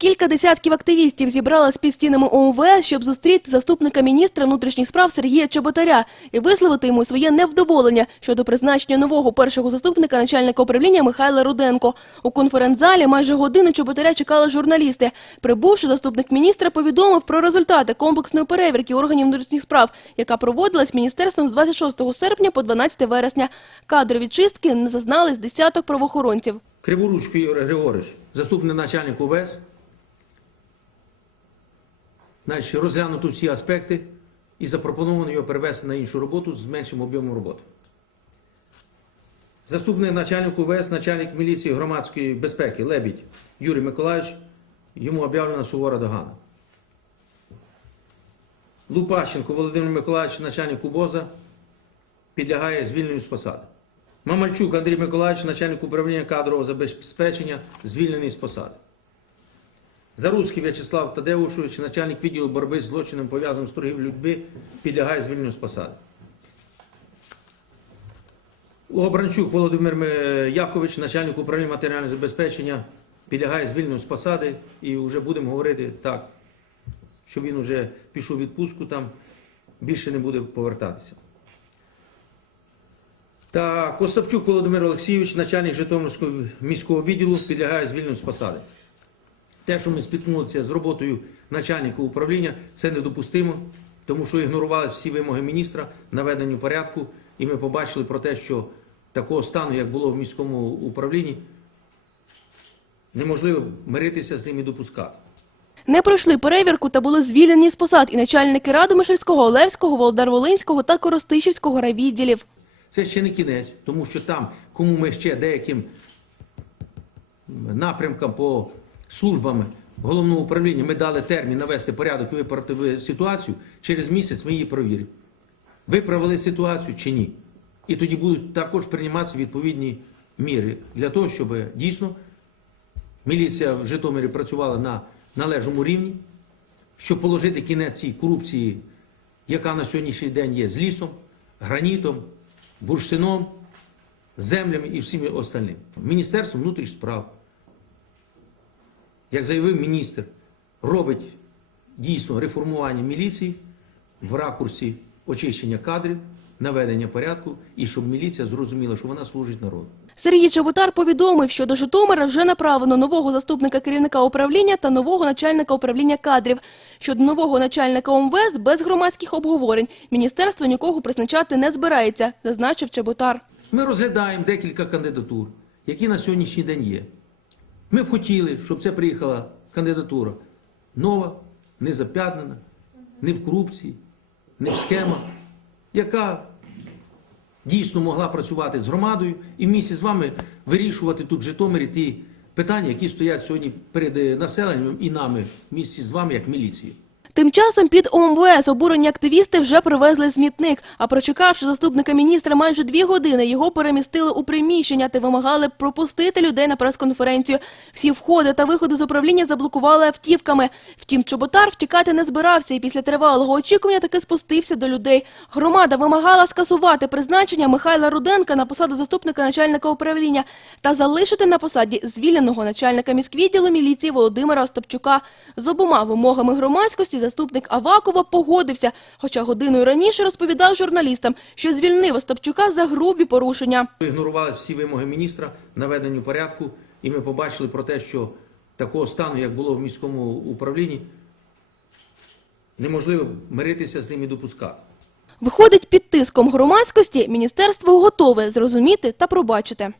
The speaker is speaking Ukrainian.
Кілька десятків активістів зібрались під стінами ОМВС, щоб зустріти заступника міністра внутрішніх справ Сергія Чеботаря і висловити йому своє невдоволення щодо призначення нового першого заступника начальника управління Михайла Руденко. У конференц-залі майже годину Чеботаря чекали журналісти. Прибувши, заступник міністра повідомив про результати комплексної перевірки органів внутрішніх справ, яка проводилась міністерством з 26 серпня по 12 вересня. Кадрові чистки не зазнали з десяток правоохоронців. Криворучко Ігор Григорович, заступник начальника УВС. Значить, розглянуто всі аспекти і запропоновано його перевести на іншу роботу з меншим об'ємом роботи. Заступник начальник УВС, начальник міліції громадської безпеки Лебідь Юрій Миколаївич, йому об'явлена сувора догана. Лупащенко Володимир Миколаївич, начальник УБОЗа, підлягає звільненню з посади. Мамальчук Андрій Миколаївич, начальник управління кадрового забезпечення, звільнений з посади. Заруцький В'ячеслав Тадеушович, начальник відділу боротьби з злочином, пов'язаним з торгівлею людьми, підлягає звільненню з посади. Обранчук Володимир Якович, начальник управління матеріального забезпечення, підлягає звільненню з посади, і вже будемо говорити так, що він вже пішов у відпустку там, більше не буде повертатися. Та Костапчук Володимир Олексійович, начальник Житомирського міського відділу, підлягає звільненню з посади. Те, що ми спіткнулися з роботою начальника управління, це недопустимо, тому що ігнорувалися всі вимоги міністра наведенню порядку, і ми побачили про те, що такого стану, як було в міському управлінні, неможливо миритися з ним і допускати. Не пройшли перевірку та були звільнені з посад і начальники Радомишльського, Олевського, Володар-Волинського та Коростишівського райвідділів. Це ще не кінець, тому що там, кому ми ще деяким напрямкам по службам головного управління ми дали термін навести порядок і виправити ситуацію, через місяць ми її провіримо. Виправили ситуацію чи ні. І тоді будуть також прийматися відповідні міри для того, щоб дійсно міліція в Житомирі працювала на належному рівні, щоб положити кінець цій корупції, яка на сьогоднішній день є з лісом, гранітом, бурштином, землями і всіми остальним. Міністерство внутрішніх справ, як заявив міністр, робить дійсно реформування міліції в ракурсі очищення кадрів, наведення порядку, і щоб міліція зрозуміла, що вона служить народу. Сергій Чеботар повідомив, що до Житомира вже направлено нового заступника керівника управління та нового начальника управління кадрів. Щодо нового начальника ОМВС без громадських обговорень міністерство нікого призначати не збирається, зазначив Чеботар. Ми розглядаємо декілька кандидатур, які на сьогоднішній день є. Ми б хотіли, щоб це приїхала кандидатура нова, не зап'ятнена, не в корупції, не в схемах, яка дійсно могла працювати з громадою і в місті з вами вирішувати тут в Житомирі ті питання, які стоять сьогодні перед е, населенням і нами в місті з вами як міліції. Тим часом під ОМВС обурені активісти вже привезли смітник, а прочекавши заступника міністра майже дві години, його перемістили у приміщення та вимагали пропустити людей на прес-конференцію. Всі входи та виходи з управління заблокували автівками. Втім, Чоботар втікати не збирався і після тривалого очікування таки спустився до людей. Громада вимагала скасувати призначення Михайла Руденка на посаду заступника начальника управління та залишити на посаді звільненого начальника міськвідділу міліції Володимира Остапчука. З обома вимогами громадськості заступник Авакова погодився, хоча годиною раніше розповідав журналістам, що звільнив Остапчука за грубі порушення. Ігнорувалися всі вимоги міністра наведенню порядку, і ми побачили про те, що такого стану, як було в міському управлінні, неможливо миритися з ним і допускати. Виходить, під тиском громадськості міністерство готове зрозуміти та пробачити.